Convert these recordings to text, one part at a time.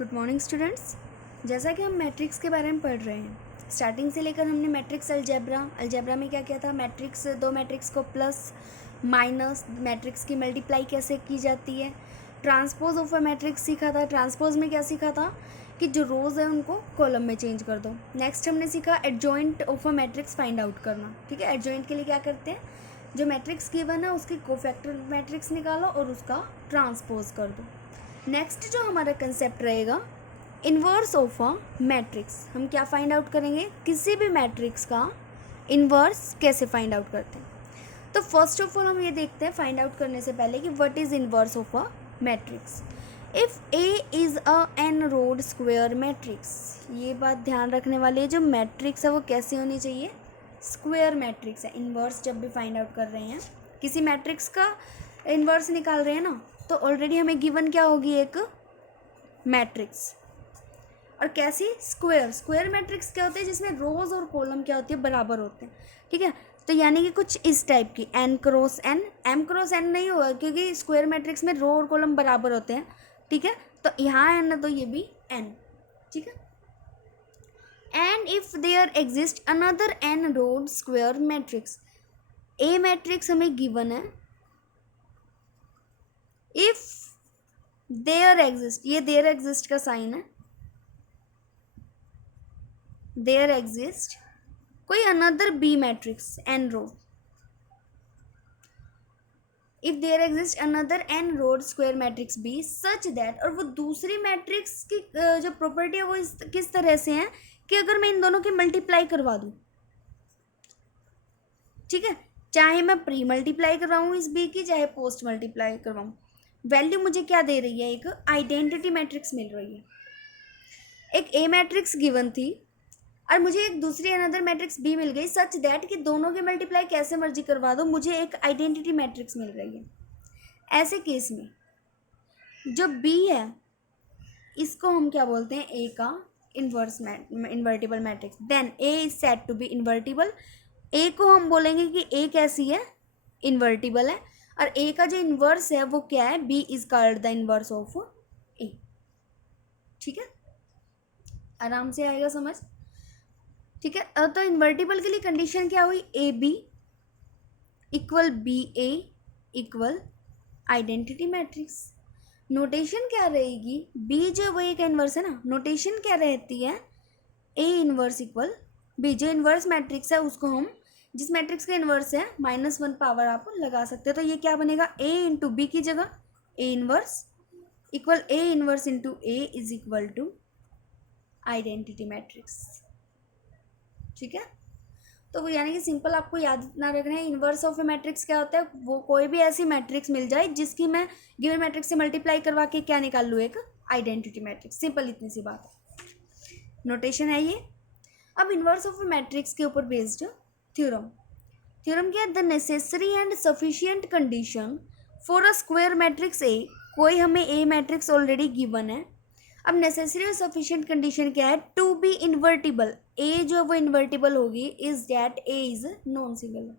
Good morning students. जैसा कि हम मैट्रिक्स के बारे में पढ़ रहे हैं, स्टार्टिंग से लेकर हमने मैट्रिक्स अलजेब्रा में क्या किया था, मैट्रिक्स दो मैट्रिक्स को प्लस माइनस मैट्रिक्स की मल्टीप्लाई कैसे की जाती है, ट्रांसपोज ऑफ अ मैट्रिक्स सीखा था। ट्रांसपोज में क्या सीखा था कि जो रोज है उनको कॉलम में चेंज कर दो। नेक्स्ट हमने सीखा adjoint of a matrix find out करना। ठीक है, एडजॉइंट के लिए क्या करते हैं, जो मैट्रिक्स गिवन है उसकी कोफैक्टर मैट्रिक्स निकालो और उसका ट्रांसपोज कर दो। नेक्स्ट जो हमारा कंसेप्ट रहेगा इन्वर्स ऑफ अ मैट्रिक्स। हम क्या फाइंड आउट करेंगे, किसी भी मैट्रिक्स का इन्वर्स कैसे फाइंड आउट करते हैं। तो फर्स्ट ऑफ ऑल हम ये देखते हैं फाइंड आउट करने से पहले कि what is inverse of a matrix. If A is a n rowed square matrix, ये बात ध्यान रखने वाली है, जो मैट्रिक्स है वो कैसे होनी चाहिए, स्क्वायर मैट्रिक्स है। इन्वर्स जब भी फाइंड आउट कर रहे हैं, किसी मैट्रिक्स का इन्वर्स निकाल रहे हैं ना, तो ऑलरेडी हमें गिवन क्या होगी, एक मैट्रिक्स। और कैसी, स्क्वायर मैट्रिक्स क्या होते हैं, जिसमें रोज और कॉलम क्या होती है, बराबर होते हैं। ठीक है, तो यानी कि कुछ इस टाइप की n cross n, m cross n नहीं होगा क्योंकि स्क्वायर मैट्रिक्स में रो और कॉलम बराबर होते हैं। ठीक है, तो यहाँ एन है तो ये भी एन। ठीक है, and if there exist another n rowed square matrix, A matrix हमें गिवन है। इफ देयर एग्जिस्ट, ये देयर एग्जिस्ट का साइन है, देयर एग्जिस्ट कोई another B matrix n row, if there exist another n rowed square matrix B such that, और वो दूसरी matrix की जो प्रॉपर्टी है वो किस तरह से है कि अगर मैं इन दोनों की मल्टीप्लाई करवा दूं, ठीक है, चाहे मैं प्री मल्टीप्लाई करवाऊँ इस बी की, चाहे पोस्ट मल्टीप्लाई करवाऊँ, वैल्यू मुझे क्या दे रही है, एक आइडेंटिटी मैट्रिक्स मिल रही है। एक ए मैट्रिक्स गिवन थी और मुझे एक दूसरी अनदर मैट्रिक्स बी मिल गई, सच दैट कि दोनों की मल्टीप्लाई कैसे मर्जी करवा दो मुझे एक आइडेंटिटी मैट्रिक्स मिल रही है। ऐसे केस में जो बी है इसको हम क्या बोलते हैं, ए का invertible matrix. Then A is said to be invertible, A को हम बोलेंगे कि ए कैसी है, इन्वर्टिबल है। और ए का जो इन्वर्स है वो क्या है, B is called the inverse of A. ठीक है, आराम से आएगा समझ। ठीक है, तो इन्वर्टिबल के लिए कंडीशन क्या हुई, A B equal B A equal identity matrix. Notation क्या रहेगी, बी जो वो एक इन्वर्स है ना, नोटेशन क्या रहती है, ए इन्वर्स इक्वल बी। जो इन्वर्स मैट्रिक्स है उसको हम, जिस मैट्रिक्स का इन्वर्स है -1 पावर आप लगा सकते हो, तो ये क्या बनेगा, ए इंटू बी की जगह A inverse equal A inverse into A is equal to identity matrix. ठीक है, तो वो यानी कि सिंपल आपको याद इतना रखना है, इन्वर्स ऑफ ए मैट्रिक्स क्या होता है, वो कोई भी ऐसी मैट्रिक्स मिल जाए जिसकी मैं गिवन मैट्रिक्स से मल्टीप्लाई करवा के क्या निकाल लूँ, एक आइडेंटिटी मैट्रिक्स। सिंपल इतनी सी बात है, नोटेशन है ये। अब इन्वर्स ऑफ ए मैट्रिक्स के ऊपर बेस्ड थ्योरम, थ्योरम क्या है, the necessary and sufficient condition for a square matrix ए, कोई हमें ए मैट्रिक्स ऑलरेडी गिवन है। अब नेसेसरी और सफिशिएंट कंडीशन क्या है, टू बी इन्वर्टिबल, ए जो वो इन्वर्टिबल होगी is that A is non singular.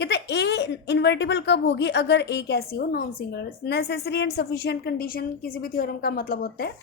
कहते हैं ए इन्वर्टिबल कब होगी, अगर ए कैसी हो, non singular. Necessary and sufficient condition किसी भी थ्योरम का मतलब होता है,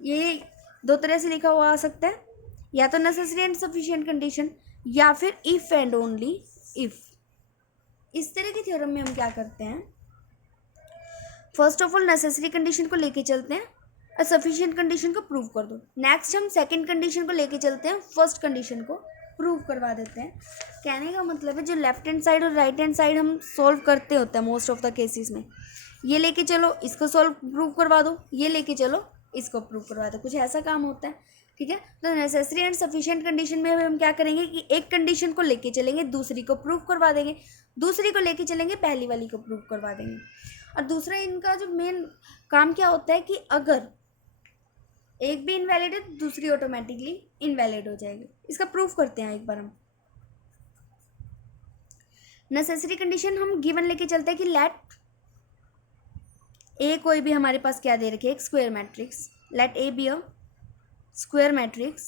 ये दो तरह से लिखा हुआ आ सकता है, या तो नेसेसरी एंड सफिशिएंट कंडीशन या फिर इफ एंड ओनली इफ। इस तरह के थ्योरम में हम क्या करते हैं, first of all necessary condition को लेके चलते हैं और सफिशिएंट कंडीशन को प्रूव कर दो। नेक्स्ट हम सेकंड कंडीशन को लेके चलते हैं, फर्स्ट कंडीशन को प्रूव करवा देते हैं। कहने का मतलब है जो लेफ्ट हैंड साइड और राइट हैंड साइड हम सॉल्व करते होते हैं मोस्ट ऑफ द केसेस में, ये लेके चलो इसको सॉल्व प्रूव करवा दो, ये लेके चलो इसको प्रूव करवा दो, कुछ ऐसा काम होता है। ठीक है, तो नेसेसरी एंड सफिशिएंट कंडीशन में हम क्या करेंगे कि एक कंडीशन को लेके चलेंगे, दूसरी को प्रूव करवा देंगे, दूसरी को लेके चलेंगे, पहली वाली को प्रूव करवा देंगे। और दूसरा इनका जो मेन काम क्या होता है कि अगर एक भी इनवैलिड है तो दूसरी ऑटोमेटिकली इनवैलिड हो जाएगी। इसका प्रूफ करते हैं एक बार हम। नेसेसरी कंडीशन हम गिवन लेके चलते हैं कि लेट ए, कोई भी हमारे पास क्या दे रखे, एक square matrix, let A be a square matrix.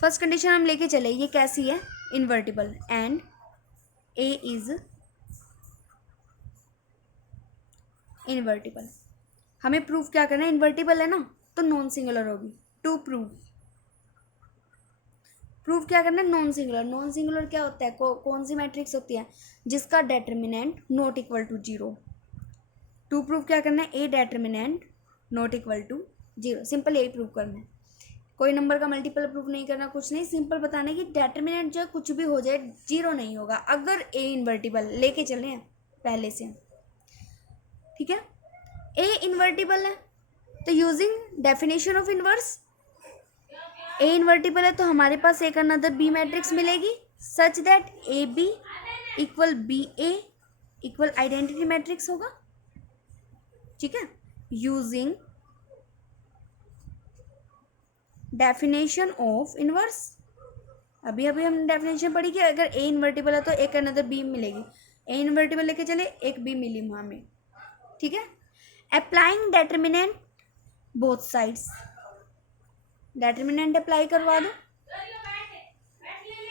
First condition हम लेके चले, ये कैसी है, invertible, and A is invertible. हमें प्रूफ क्या करना है, इन्वर्टिबल है ना तो नॉन सिंगुलर होगी। टू प्रूफ क्या करना है, नॉन सिंगुलर। नॉन सिंगुलर क्या होता है, कौन सी मैट्रिक्स होती है, जिसका determinant not equal to zero. To proof क्या करना है, A determinant not equal to zero. Simple यही प्रूफ करना है, कोई नंबर का मल्टीपल प्रूफ नहीं करना, कुछ नहीं, सिंपल बताना है कि डेटर्मिनेंट जो कुछ भी हो जाए जीरो नहीं होगा अगर ए इन्वर्टिबल लेके चले हैं पहले से, ठीक है। ए इन्वर्टिबल है तो using definition of inverse, A invertible है तो हमारे पास एक अनदर बी मैट्रिक्स मिलेगी such that A B equal B A equal identity matrix होगा, ठीक है। यूजिंग डेफिनेशन ऑफ इनवर्स, अभी हमने डेफिनेशन पढ़ी कि अगर ए इन्वर्टिबल है तो एक अनदर बी मिलेगी, ए इन्वर्टिबल लेके चले एक बी मिली वहाँ में, ठीक है। Applying determinant both sides, determinant apply करवा दो।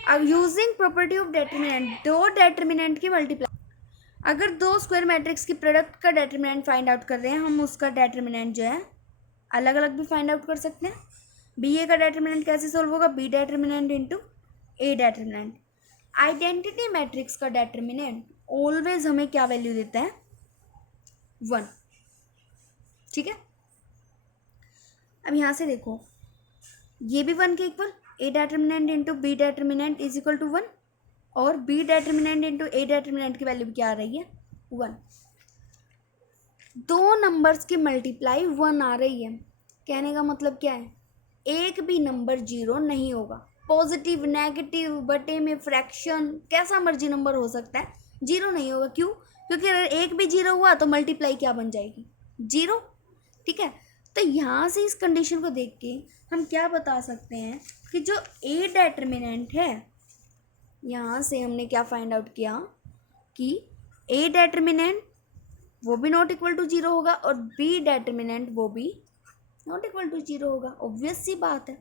अब यूजिंग प्रॉपर्टी ऑफ डेटर्मिनेंट, दो डेटर्मिनेंट की मल्टीप्लाई, अगर दो स्क्वायर मैट्रिक्स की प्रोडक्ट का डेटर्मिनेंट फाइंड आउट कर रहे हैं हम, उसका डेटर्मिनेंट जो है अलग अलग भी फाइंड आउट कर सकते हैं। बी ए का डेटर्मिनेंट कैसे सोल्व होगा, B determinant into A determinant. Identity matrix का डेटर्मिनेंट ऑलवेज हमें क्या वैल्यू देता है, 1, ठीक है। अब यहाँ से देखो ये भी 1 के equal, A determinant into B determinant is equal to 1, और B determinant into A determinant की वैल्यू क्या आ रही है, 1। दो नंबर्स की मल्टीप्लाई 1 आ रही है, कहने का मतलब क्या है, एक भी नंबर जीरो नहीं होगा। पॉजिटिव, नेगेटिव, बटे में फ्रैक्शन, कैसा मर्जी नंबर हो सकता है, जीरो नहीं होगा। क्यों, क्योंकि अगर एक भी जीरो हुआ तो मल्टीप्लाई क्या बन जाएगी, जीरो, ठीक है। तो यहाँ से इस कंडीशन को देख के हम क्या बता सकते हैं कि जो ए डेटर्मिनेंट है, यहाँ से हमने क्या फाइंड आउट किया कि ए डेटर्मिनेंट वो भी नॉट इक्वल टू जीरो होगा और बी डेटर्मिनेंट वो भी नॉट इक्वल टू जीरो होगा, ऑब्वियस सी बात है।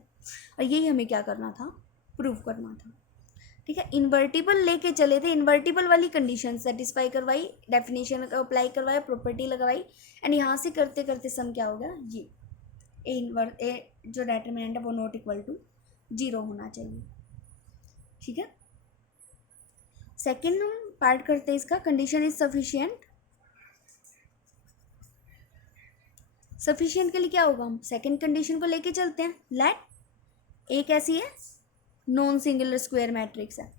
और यही हमें क्या करना था, प्रूव करना था, ठीक है। इन्वर्टिबल लेके चले थे, इन्वर्टिबल वाली कंडीशन सेटिस्फाई करवाई, डेफिनेशन का अप्लाई करवाया, प्रॉपर्टी लगवाई, एंड यहाँ से करते करते सम क्या हो गया, ये ए जो डेटर्मिनेंट है वो नॉट इक्वल टू जीरो होना चाहिए, ठीक है। सेकेंड हम पार्ट करते हैं इसका, कंडीशन इज सफिशिएंट। सफिशिएंट के लिए क्या होगा, हम सेकेंड कंडीशन को लेके चलते हैं। लेट ए कैसी है, नॉन सिंगुलर स्क्वायर मैट्रिक्स है,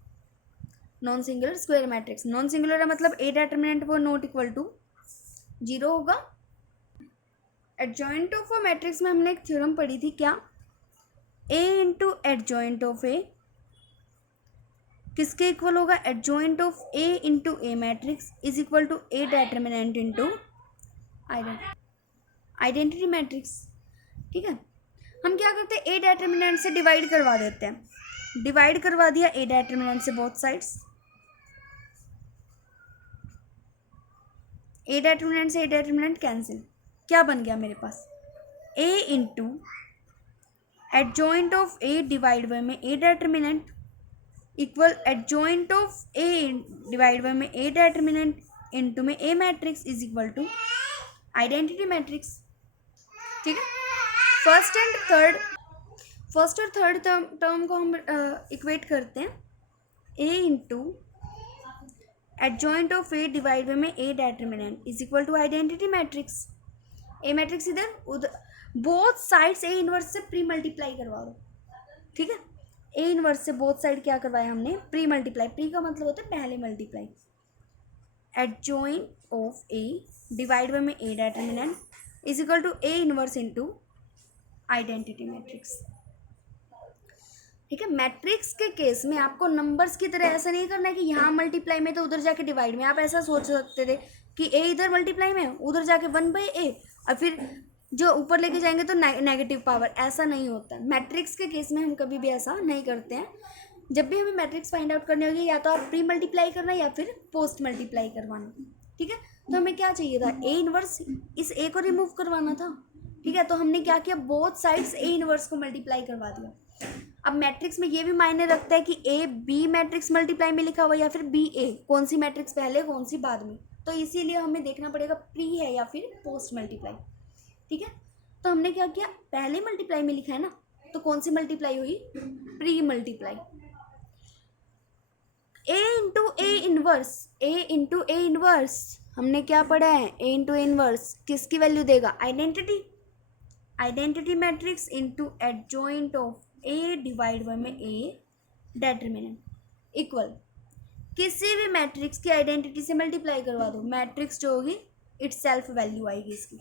non singular square matrix, non singular है मतलब ए डेटर्मिनेंट वो नॉट इक्वल टू जीरो होगा। एडजॉइंट ऑफ अ मैट्रिक्स में हमने एक थ्योरम पढ़ी थी, क्या, A into adjoint of A किसके इक्वल होगा, adjoint of A into A matrix is equal to A determinant into identity matrix, ठीक है। हम क्या करते हैं, ए डेटर्मिनेंट से डिवाइड करवा देते हैं, डिवाइड करवा दिया ए डेटर्मिनेंट से बोथ साइड्स, ए डेटर्मिनेंट से ए डेटर्मिनेंट कैंसिल, क्या बन गया मेरे पास, A into adjoint of A divide by में A determinant equal adjoint of A divide by में ए डेटर्मिनेंट इंटू में A matrix is equal to identity matrix, ठीक है। फर्स्ट और थर्ड टर्म को हम इक्वेट करते हैं, A into adjoint of A divide by में A determinant is equal to identity matrix, A matrix इधर उधर, बोथ साइड्स ए इनवर्स से प्री मल्टीप्लाई करवा दो, ठीक है। ए इनवर्स से बोथ साइड क्या करवाया हमने, प्री मल्टीप्लाई, प्री का मतलब होता है पहले multiply, adjoint of A divide by में A determinant is equal to A inverse into identity matrix, ठीक है। मैट्रिक्स के केस में आपको नंबर्स की तरह ऐसा नहीं करना है कि यहाँ मल्टीप्लाई में तो उधर जाके डिवाइड में, आप ऐसा सोच सकते थे कि ए इधर मल्टीप्लाई में उधर जाके 1/a और फिर जो ऊपर लेके जाएंगे तो नेगेटिव पावर, ऐसा नहीं होता। मैट्रिक्स के केस में हम कभी भी ऐसा नहीं करते हैं। जब भी हमें मैट्रिक्स फाइंड आउट करने होगी या तो आप प्री मल्टीप्लाई करना या फिर पोस्ट मल्टीप्लाई करवाना, ठीक है। तो हमें क्या चाहिए था, ए इनवर्स, इस ए को रिमूव करवाना था, ठीक है। तो हमने क्या किया, बोथ साइड्स ए इनवर्स को मल्टीप्लाई करवा दिया। अब मैट्रिक्स में ये भी मायने रखता है कि ए बी मैट्रिक्स मल्टीप्लाई में लिखा हुआ या फिर बी ए, कौन सी मैट्रिक्स पहले कौन सी बाद में, तो इसीलिए हमें देखना पड़ेगा प्री है या फिर पोस्ट मल्टीप्लाई। ठीक है, तो हमने क्या किया, पहले मल्टीप्लाई में लिखा है ना, तो कौन सी मल्टीप्लाई हुई, pre multiply. A into A inverse हमने क्या पढ़ा है, ए इंटू ए इनवर्स किसकी वैल्यू देगा, identity matrix into adjoint of A divide by में ए डेटर्मिनेंट इक्वल, किसी भी मैट्रिक्स की आइडेंटिटी से मल्टीप्लाई करवा दो, मैट्रिक्स जो होगी इट्स सेल्फ वैल्यू आएगी इसकी।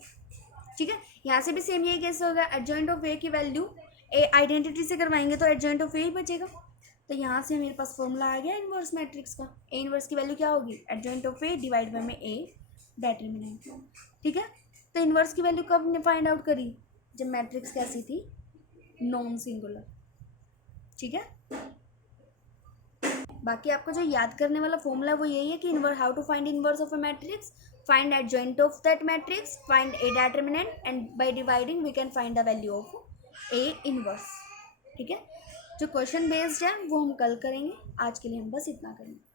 ठीक है, यहाँ से भी सेम यही केस होगा, एडजॉइंट ऑफ ए की वैल्यू ए आइडेंटिटी से करवाएंगे तो एडजॉइंट ऑफ ए ही बचेगा। तो यहाँ से मेरे पास फॉर्मूला आ गया इनवर्स मैट्रिक्स का, ए इनवर्स की वैल्यू क्या होगी, adjoint of A divide by में ए डेटर्मिनेंट। ठीक है, तो इनवर्स की वैल्यू कब ने फाइंड आउट करी, जब मैट्रिक्स कैसी थी, नॉन सिंगुलर। ठीक है, बाकी आपको जो याद करने वाला फॉर्मूला वो यही है कि inverse, how to find inverse of a matrix, find adjoint of that matrix, find A determinant and by dividing we can find the value of A inverse. ठीक है, जो क्वेश्चन बेस्ड है वो हम कल करेंगे, आज के लिए हम बस इतना करेंगे।